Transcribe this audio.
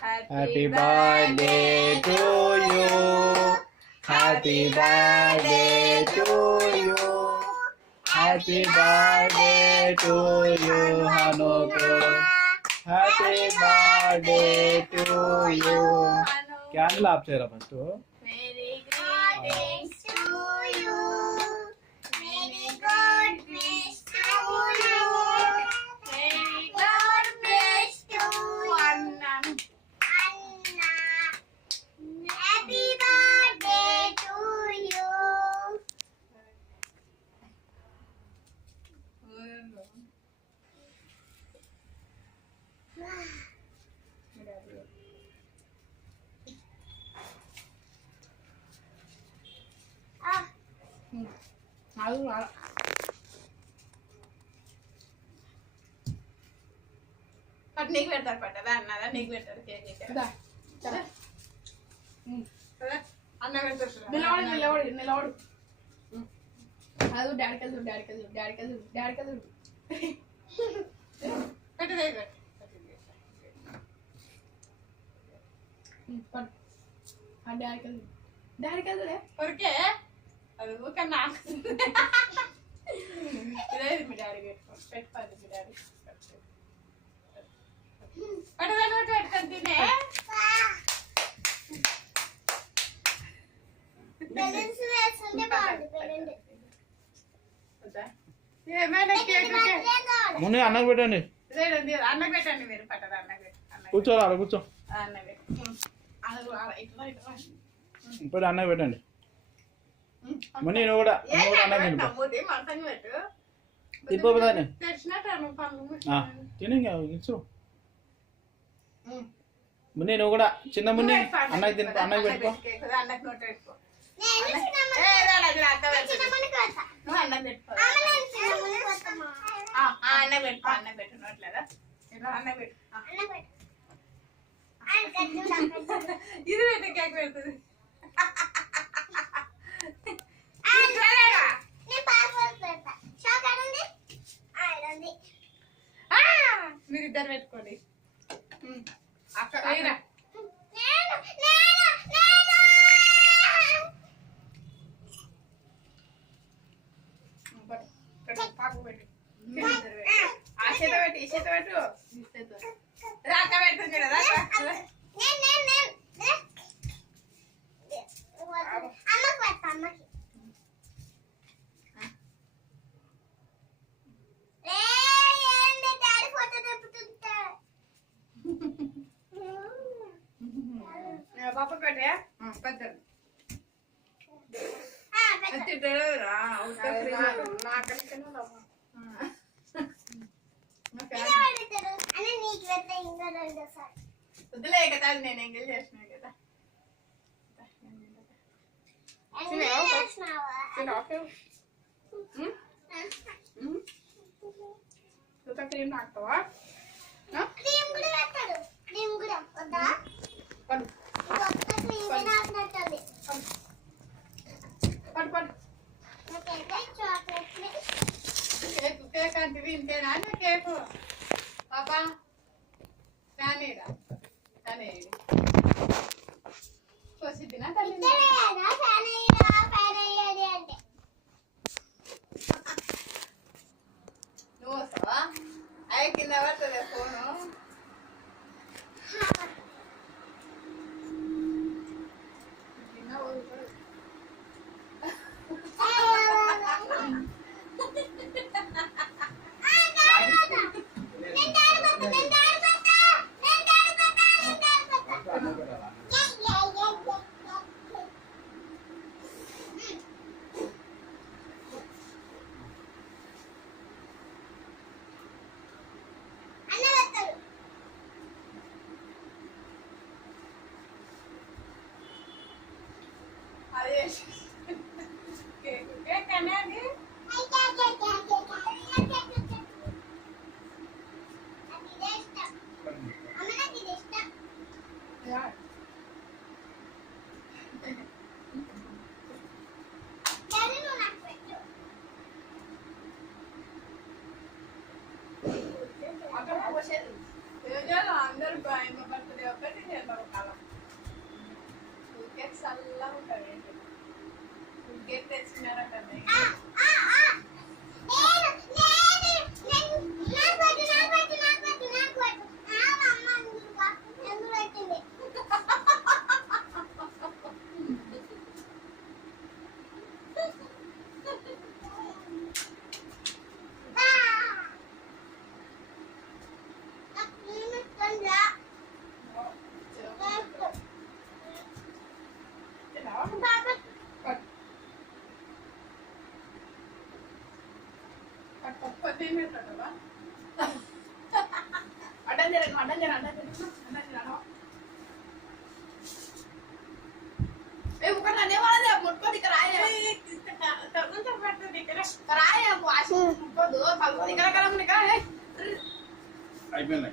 Happy birthday to you. Happy birthday to you. Happy birthday to you, Hanuko. Happy birthday to you. Candle off cheyra first. Very greetings to you. Many God bless to you. Very God bless to Anna. Happy birthday to you. నీకు పెడతారు పట్టదా అన్నదా నీకు పెడతారు cake అన్న పెడతారు నిలబడు అది daddy కదు పెట్టలేదు డాడీ కదులే కొరికే అది ఊక నాకు ఇదేది మీ డాడీ పెట్టుకోండి మీ డాడీ పెట్టుకొని తినే ముందు అన్నకు పెట్టండి అన్నకు పెట్టండి మీరు పట్టదు అన్నకు కూర్చోరా కూర్చో అన్నకు ఇప్పుడు అన్నకు పెట్టండి మొన్న నువ్వు కూడా అన్నకు పెట్టు తిప్పదాన్ని తెచ్చినట్టు తిని ఇచ్చు మున్ని నువ్వు కూడా చిన్న మున్ని అన్నకి తిని అన్నకి పెట్టుకో అన్నకు నోట్ పెట్టుకో అన్న పెట్టుకో అన్న పెట్టుకోవట్లేదా అన్న పెట్టు ఇది పెట్టు కేక్ పెడుతుంది మీరిద్దరు పెట్టుకోండి అక్క పాకు పెట్టు ఆ చేత పెట్టు ఈ చేత పెట్టు రాక పెడుతుంది కదా పాప పెట్టే పెద్ద వద్దులే కదా నేను ఎంగిల్ చేసినా కదా క్రీమ్ నాకుతావా కేక్ అంటే ఇంతేనా కేక్ పాపా కానీరా కానీ చూసిద్దినా తల్లి నువ్వు వస్తావా అయ్యి కింద పడుతుంది ఫోను కేక్ అనేది అందరూ అది ఒకటి చేద్దాం కాలం కేక్ చల్లగా ఉంటుంది కేక్ తెచ్చినారంటే అయిపోయింది.